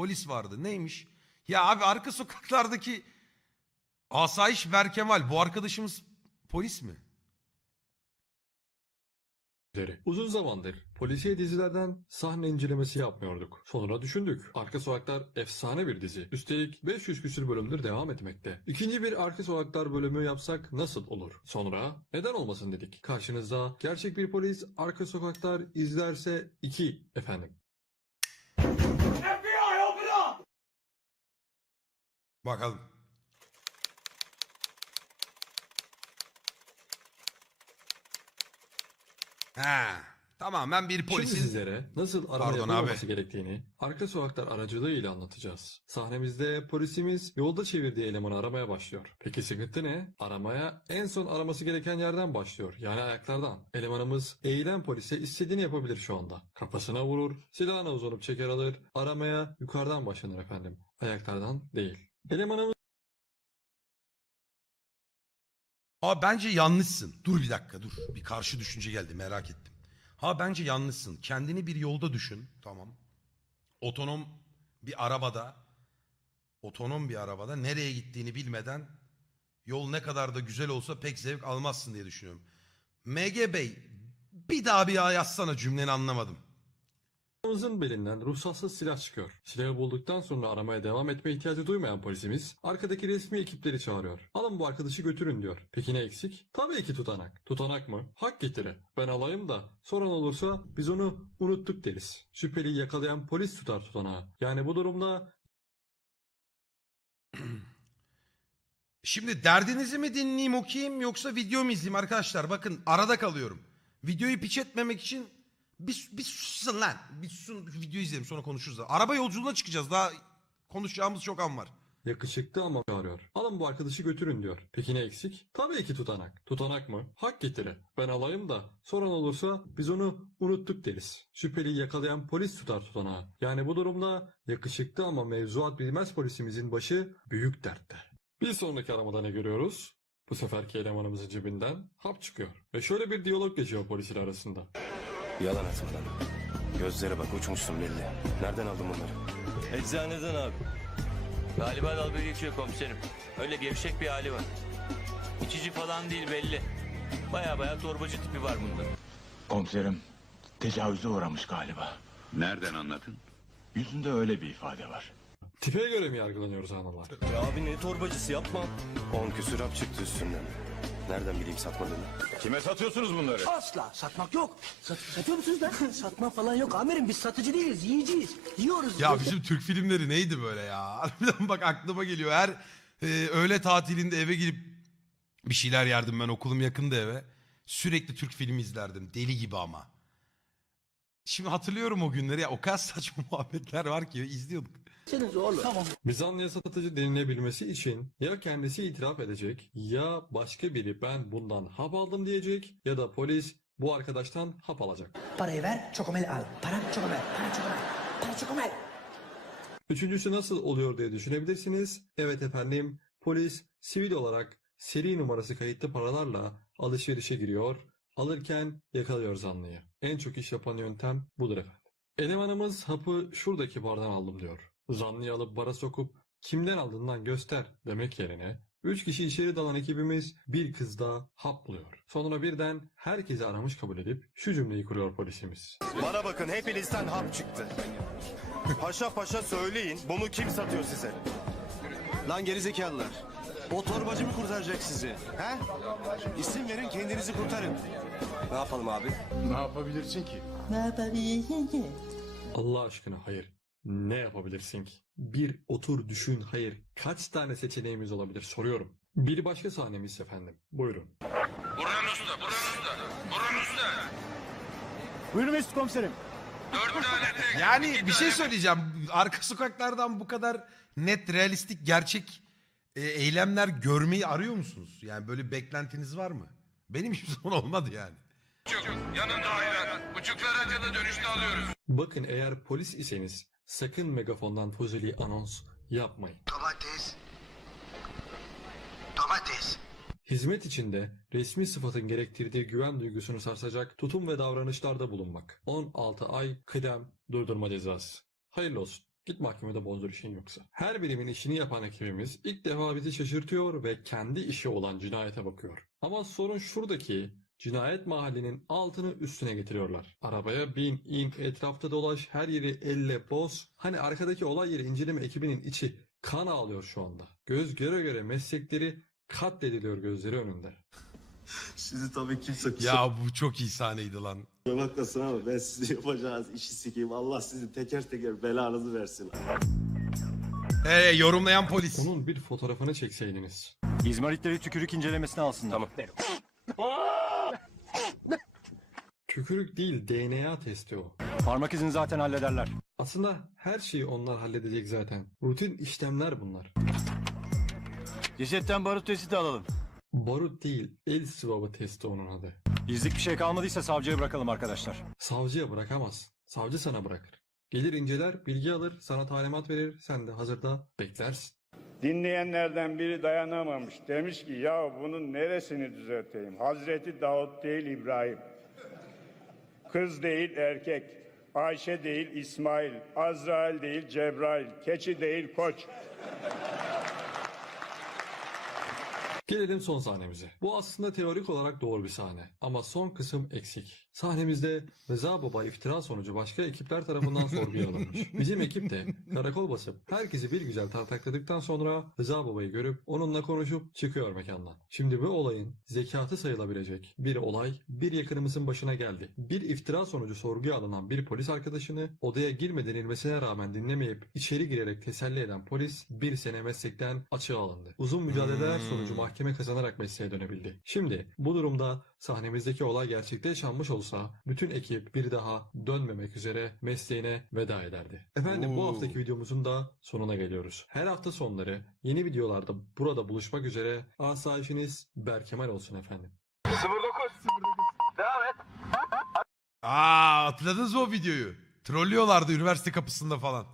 polis vardı. Neymiş? Ya abi arka sokaklardaki asayiş Berkemal. Bu arkadaşımız polis mi? Uzun zamandır polisiye dizilerden sahne incelemesi yapmıyorduk. Sonra düşündük. Arka Sokaklar efsane bir dizi. Üstelik 500 küsür bölümdür devam etmekte. İkinci bir Arka Sokaklar bölümü yapsak nasıl olur? Sonra neden olmasın dedik. Karşınızda gerçek bir polis Arka Sokaklar izlerse 2 efendim. Bakalım. Ha, tamamen bir Şimdi polisin sizlere nasıl arama Pardon yapılmaması abi. gerektiğini arka sokaklar aracılığıyla anlatacağız. Sahnemizde polisimiz yolda çevirdiği elemanı aramaya başlıyor. Peki sıkıntı ne? Aramaya en son araması gereken yerden başlıyor. Yani ayaklardan. Elemanımız eğilen polise istediğini yapabilir şu anda. Kafasına vurur, silahına uzanıp çeker alır. Aramaya yukarıdan başlanır efendim. Ayaklardan değil. Elemanımız Ha bence yanlışsın. Dur bir dakika dur. Bir karşı düşünce geldi merak ettim. Ha bence yanlışsın. Kendini bir yolda düşün. Tamam. Otonom bir arabada otonom bir arabada nereye gittiğini bilmeden yol ne kadar da güzel olsa pek zevk almazsın diye düşünüyorum. MG Bey bir daha bir daha yazsana cümleni anlamadım. Adamımızın belinden ruhsatsız silah çıkıyor. Silahı bulduktan sonra aramaya devam etme ihtiyacı duymayan polisimiz arkadaki resmi ekipleri çağırıyor. Alın bu arkadaşı götürün diyor. Peki ne eksik? Tabii ki tutanak. Tutanak mı? Hak getire. Ben alayım da soran olursa biz onu unuttuk deriz. Şüpheliyi yakalayan polis tutar tutanağı. Yani bu durumda Şimdi derdinizi mi dinleyeyim okuyayım yoksa video mu izleyeyim arkadaşlar? Bakın arada kalıyorum. Videoyu piç etmemek için bir, bir susun lan. Bir susun video izleyelim sonra konuşuruz. da. Araba yolculuğuna çıkacağız daha konuşacağımız çok an var. yakışıklı ama çağırıyor. Alın bu arkadaşı götürün diyor. Peki ne eksik? Tabii ki tutanak. Tutanak mı? Hak getire. Ben alayım da soran olursa biz onu unuttuk deriz. Şüpheliyi yakalayan polis tutar tutanağı. Yani bu durumda yakışıklı ama mevzuat bilmez polisimizin başı büyük dertte. Bir sonraki aramada ne görüyoruz? Bu seferki elemanımızın cebinden hap çıkıyor. Ve şöyle bir diyalog geçiyor polisler arasında. Yalan atmadan. Gözlere bak uçmuşsun belli. Nereden aldın bunları? Eczaneden abi. Galiba dalga geçiyor komiserim. Öyle gevşek bir hali var. İçici falan değil belli. Baya baya torbacı tipi var bunda. Komiserim tecavüze uğramış galiba. Nereden anladın? Yüzünde öyle bir ifade var. Tipe göre mi yargılanıyoruz analar? Ya abi ne torbacısı yapma. On küsür hap çıktı üstünden. Nereden bileyim satmadığını? Kime satıyorsunuz bunları? Asla satmak yok. Sat, satıyor musunuz lan? Satma falan yok amirim biz satıcı değiliz yiyeceğiz. Yiyoruz. Ya bizim Türk filmleri neydi böyle ya? Harbiden bak aklıma geliyor. Her e, öğle tatilinde eve girip bir şeyler yerdim ben okulum yakında eve. Sürekli Türk filmi izlerdim. Deli gibi ama. Şimdi hatırlıyorum o günleri ya. O kadar saçma muhabbetler var ki izliyorduk. Seniz oğlum. Tamam. Mizanlıya satıcı denilebilmesi için ya kendisi itiraf edecek ya başka biri ben bundan hap aldım diyecek ya da polis bu arkadaştan hap alacak. Parayı ver çokomel al. Para çokomel. Para çokomel. Para çokomel. Üçüncüsü nasıl oluyor diye düşünebilirsiniz. Evet efendim polis sivil olarak seri numarası kayıtlı paralarla alışverişe giriyor. Alırken yakalıyor zanlıyı. En çok iş yapan yöntem budur efendim. Elemanımız hapı şuradaki bardan aldım diyor. Zanlıyı alıp bara sokup kimden aldığından göster demek yerine Üç kişi içeri dalan ekibimiz bir kızda hap buluyor. Sonra birden herkesi aramış kabul edip şu cümleyi kuruyor polisimiz. Bana bakın hepinizden hap çıktı. Paşa paşa söyleyin bunu kim satıyor size? Lan gerizekalılar. O torbacı mı kurtaracak sizi? He? İsim verin kendinizi kurtarın. Ne yapalım abi? Ne yapabilirsin ki? Ne yapabilirsin ki? Allah aşkına hayır. Ne yapabilirsin ki? Bir otur düşün hayır. Kaç tane seçeneğimiz olabilir soruyorum. Bir başka sahnemiz efendim. Buyurun. Buyurun Mesut komiserim. Yani bir şey söyleyeceğim. Arka sokaklardan bu kadar net, realistik, gerçek e, eylemler görmeyi arıyor musunuz? Yani böyle beklentiniz var mı? Benim hiçbir zaman olmadı yani. Bakın eğer polis iseniz sakın megafondan fuzuli anons yapmayın. Domates. Domates. Hizmet içinde resmi sıfatın gerektirdiği güven duygusunu sarsacak tutum ve davranışlarda bulunmak. 16 ay kıdem durdurma cezası. Hayırlı olsun. Git mahkemede bozdur işin yoksa. Her birimin işini yapan ekibimiz ilk defa bizi şaşırtıyor ve kendi işi olan cinayete bakıyor. Ama sorun şuradaki cinayet mahallinin altını üstüne getiriyorlar. Arabaya bin, in, etrafta dolaş, her yeri elle boz. Hani arkadaki olay yeri inceleme ekibinin içi kan ağlıyor şu anda. Göz göre göre meslekleri katlediliyor gözleri önünde. Sizi tabii kimse kusura Ya bu çok iyi sahneydi lan. bakmasın ama ben sizin yapacağınız işi sikeyim. Allah sizin teker teker belanızı versin. Ee, yorumlayan polis. Onun bir fotoğrafını çekseydiniz. İzmaritleri tükürük incelemesine alsınlar. Tamam. Tükürük değil DNA testi o. Parmak izini zaten hallederler. Aslında her şeyi onlar halledecek zaten. Rutin işlemler bunlar. Cesetten barut testi de alalım. Barut değil, el swabı testi onun adı. Bizlik bir şey kalmadıysa savcıya bırakalım arkadaşlar. Savcıya bırakamaz. Savcı sana bırakır. Gelir inceler, bilgi alır, sana talimat verir, sen de hazırda beklersin. Dinleyenlerden biri dayanamamış. Demiş ki ya bunun neresini düzelteyim? Hazreti Davut değil İbrahim. Kız değil erkek. Ayşe değil İsmail. Azrail değil Cebrail. Keçi değil koç. Gelelim son sahnemize. Bu aslında teorik olarak doğru bir sahne. Ama son kısım eksik. Sahnemizde Rıza Baba iftira sonucu başka ekipler tarafından sorguya alınmış. Bizim ekip de karakol basıp herkesi bir güzel tartakladıktan sonra Rıza Baba'yı görüp onunla konuşup çıkıyor mekandan. Şimdi bu olayın zekatı sayılabilecek bir olay bir yakınımızın başına geldi. Bir iftira sonucu sorguya alınan bir polis arkadaşını odaya girme denilmesine rağmen dinlemeyip içeri girerek teselli eden polis bir sene meslekten açığa alındı. Uzun mücadeleler sonucu mahkeme kazanarak mesleğe dönebildi. Şimdi bu durumda sahnemizdeki olay gerçekte yaşanmış olsa bütün ekip bir daha dönmemek üzere mesleğine veda ederdi. Efendim bu Oo. haftaki videomuzun da sonuna geliyoruz. Her hafta sonları yeni videolarda burada buluşmak üzere asayişiniz Berkemal olsun efendim. Aa hatırladınız mı o videoyu? Trollüyorlardı üniversite kapısında falan.